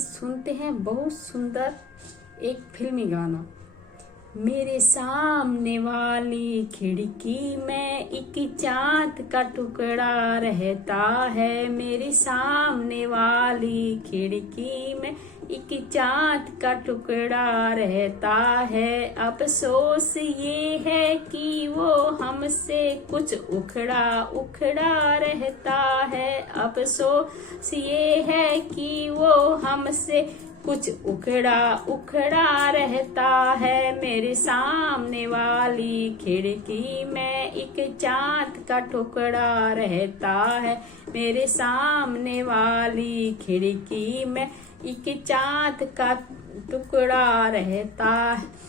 सुनते हैं बहुत सुंदर एक फिल्मी गाना। मेरे सामने वाली खिड़की में एक चाँद का टुकड़ा रहता है। मेरे सामने वाली खिड़की में एक चाँद का टुकड़ा रहता है। अफसोस ये है कि वो हमसे कुछ उखड़ा उखड़ा रहता है। अफसोस ये है कि वो हमसे कुछ उखड़ा उखड़ा रहता है। मेरे सामने वाली खिड़की में एक चाँद का टुकड़ा रहता है। मेरे सामने वाली खिड़की में एक चाँद का टुकड़ा रहता है।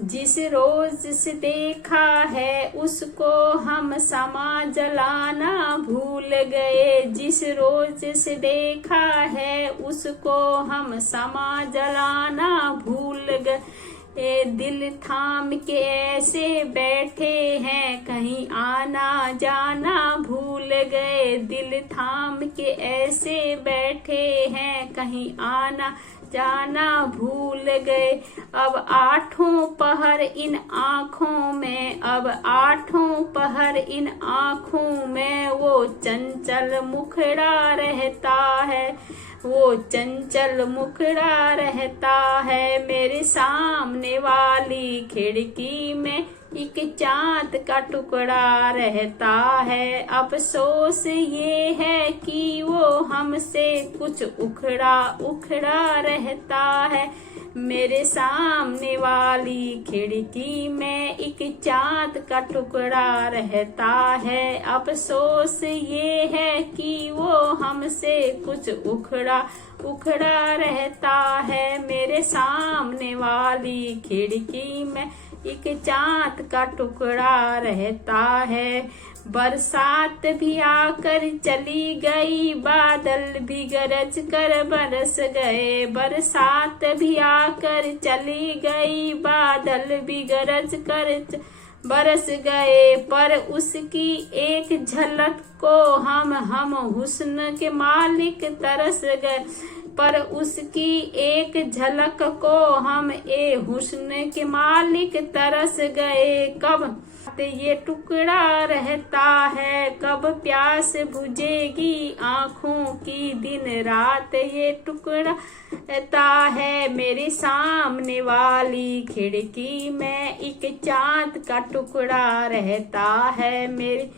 जिस रोज से देखा है उसको हम समा जलाना भूल गए। जिस रोज से देखा है उसको हम समा जलाना भूल गए। दिल थाम के ऐसे बैठे हैं कहीं आना जाना भूल गए। दिल थाम के ऐसे बैठे हैं कहीं आना जाना भूल गए। अब आठों पहर इन आँखों में, अब आठों पहर इन आँखों में वो चंचल मुखड़ा रहता है। वो चंचल मुखड़ा रहता है। मेरे सामने वाली खिड़की में एक चाँद का टुकड़ा रहता है। अफसोस ये है कि वो हमसे कुछ उखड़ा उखड़ा रहता है। मेरे सामने वाली खिड़की में एक चाँद का टुकड़ा रहता है। अफसोस ये है कि वो हमसे कुछ उखड़ा उखड़ा रहता है। मेरे सामने वाली खिड़की में एक चाँद का टुकड़ा रहता है। बरसात भी आकर चली गई, बादल भी गरज कर बरस गए। बरसात भी आकर चली गई, बादल भी गरज कर बरस गए। पर उसकी एक झलक को हम हुस्न के मालिक तरस गए। पर उसकी एक झलक को हम हुस्न के मालिक तरस गए। कब ये टुकड़ा रहता है, कब प्यास बुझेगी आँखों की, दिन रात ये टुकड़ा रहता है। मेरे सामने वाली खिड़की में एक चाँद का टुकड़ा रहता है। मेरे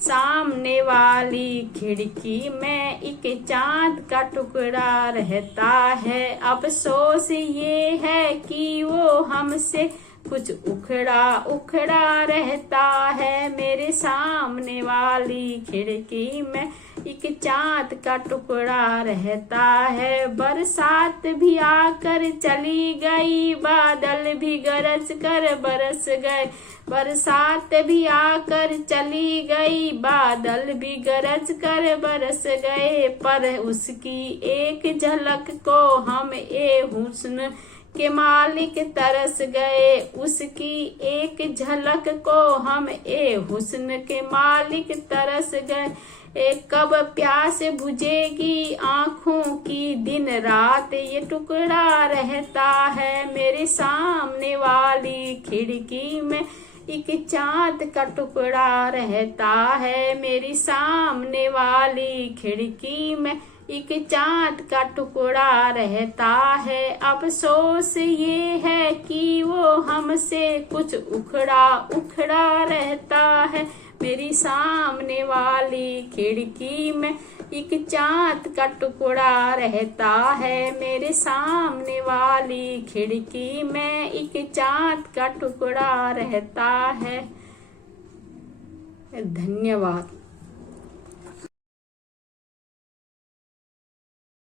सामने वाली खिड़की में एक चाँद का टुकड़ा रहता है। अफसोस ये है कि वो हमसे कुछ उखड़ा उखड़ा रहता है। मेरे सामने वाली खिड़की में एक चाँद का टुकड़ा रहता है। बरसात भी आकर चली गई, बादल भी गरज कर बरस गए। बरसात भी आकर चली गई, बादल भी गरज कर बरस गए। पर उसकी एक झलक को हम हुस्न के मालिक तरस गए। उसकी एक झलक को हम हुस्न के मालिक तरस गए। कब प्यास बुझेगी आँखों की, दिन रात ये टुकड़ा रहता है। मेरे सामने वाली खिड़की में एक चाँद का टुकड़ा रहता है। मेरी सामने वाली खिड़की में एक चाँद का टुकड़ा रहता है। अफसोस ये है कि वो हमसे कुछ उखड़ा उखड़ा रहता है। मेरी सामने वाली खिड़की में एक चाँद का टुकड़ा रहता है। मेरे सामने वाली खिड़की में एक चाँद का टुकड़ा रहता है। धन्यवाद।